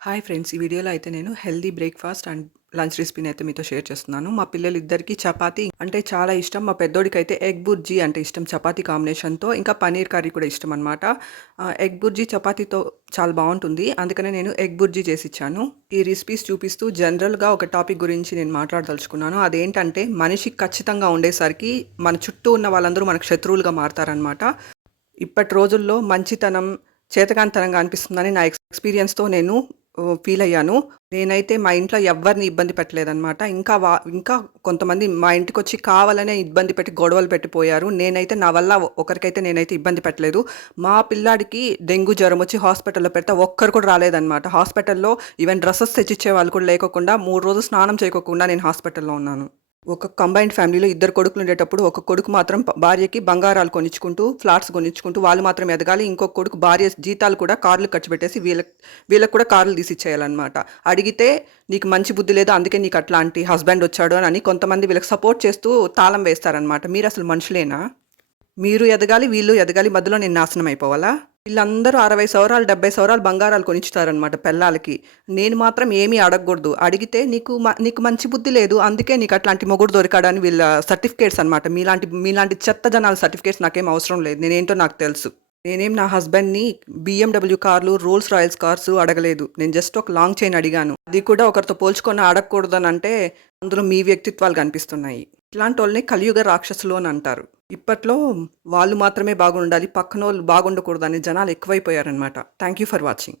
Hi friends! ఈ వీడియోలో అయితే నేను హెల్తీ బ్రేక్‌ఫాస్ట్ అండ్ లంచ్ రెసిపీని అయితే మీతో షేర్ చేస్తున్నాను. మా పిల్లలిద్దరికీ చపాతీ అంటే చాలా ఇష్టం. మా పెద్దోడికైతే ఎగ్ బుర్జీ అంటే ఇష్టం చపాతీ కాంబినేషన్‌తో. ఇంకా పన్నీర్ కర్రీ కూడా ఇష్టమనమాట. ఎగ్ బుర్జీ చపాతీతో చాలా బావుంటుంది. అందుకనే నేను ఎగ్ బుర్జీ చేసిచ్చాను. ఈ రెసిపీస్ చూపిస్తూ జనరల్‌గా ఒక టాపిక్ గురించి నేను మాట్లాడదలుచుకున్నాను. అదేంటంటే మనిషికి ఖచ్చితంగా ఉండేసరికి మన చుట్టూ ఉన్న వాళ్ళందరూ మనకు శత్రువులుగా మారతారనమాట. ఇప్పటి రోజుల్లో మంచితనం, చేతకానితనంగా అనిపిస్తుందని నా ఎక్స్‌పీరియన్స్‌తో నేను ఫీలయ్యాను. నేనైతే మా ఇంట్లో ఎవ్వరిని ఇబ్బంది పెట్టలేదనమాట. ఇంకా కొంతమంది మా ఇంటికొచ్చి కావాలనే ఇబ్బంది పెట్టి, గొడవలు పెట్టిపోయారు. నేనైతే నా వల్ల ఒకరికైతే నేనైతే ఇబ్బంది పెట్టలేదు. మా పిల్లాడికి డెంగ్యూ జ్వరమొచ్చి హాస్పిటల్‌లో పెడితే ఒక్కరు కూడా రాలేదనమాట. హాస్పిటల్‌లో ఈవెన్ డ్రెసెస్ తెచ్చిచ్చే వాళ్ళు కూడా లేకోకుండా 3 రోజులు స్నానం చేయకోకుండా నేను హాస్పిటల్‌లో ఉన్నాను. ఒక కంబైన్డ్ ఫ్యామిలీలో ఇద్దరు కొడుకులుండేటప్పుడు, ఒక కొడుకు మాత్రం భార్యకి బంగారాలు కొనిచ్చుకుంటూ, ఫ్లాట్స్ కొనిచ్చుకుంటూ వాళ్ళు మాత్రం ఎదగాలి. ఇంకొక కొడుకు భార్య జీతాలు కూడా కార్‌లు ఖర్చు పెట్టేసి వీళ్ళకి కూడా కార్‌లు తీసిచ్చేయాలనమాట. అడిగితే నీకు మంచి బుద్ధి లేదు, అందుకే నీకు అట్లాంటి హస్బెండ్ వచ్చాడు అని కొంతమంది వీళ్ళకి సపోర్ట్ చేస్తూ తాళం వేస్తారనమాట. మీరసలు మనుషులేనా? మీరు ఎదగాలి, వీళ్ళు ఎదగాలి. మధ్యలో నేను నాశనం అయిపోవాలా? వీళ్ళందరూ 60 సవరాలు, 70 సవరాలు బంగారాలు కొనిచ్చుతారనమాట పెళ్ళాలకి. నేను మాత్రం ఏమీ అడగకూడదు. అడిగితే నీకు మంచి బుద్ధి లేదు. అందుకే నీకు అట్లాంటి మొగుడు దొరికాడని వీళ్ళ సర్టిఫికేట్స్ అనమాట. మీలాంటి చెత్త జనాల సర్టిఫికేట్స్ నాకేం అవసరం లేదు. నేనేంటో నాకు తెలుసు. నేనేం నా హస్బెండ్‌ని బీఎండబ్ల్యూ కార్లు, రోల్స్ రాయల్స్ కార్స్ అడగలేదు. నేను జస్ట్ ఒక లాంగ్ చైన్ అడిగాను. అది కూడా ఒకరితో పోల్చుకొని అడగకూడదనంటే అందులో మీ వ్యక్తిత్వాలు కనిపిస్తున్నాయి. ఇట్లాంటోళ్ళని కలియుగ రాక్షసులు అని అంటారు. ఇప్పట్లో వాళ్ళు మాత్రమే బాగుండాలి, పక్కనోళ్ళు బాగుండకూడదని జనాలు ఎక్కువైపోయారనమాట. Thank you for watching.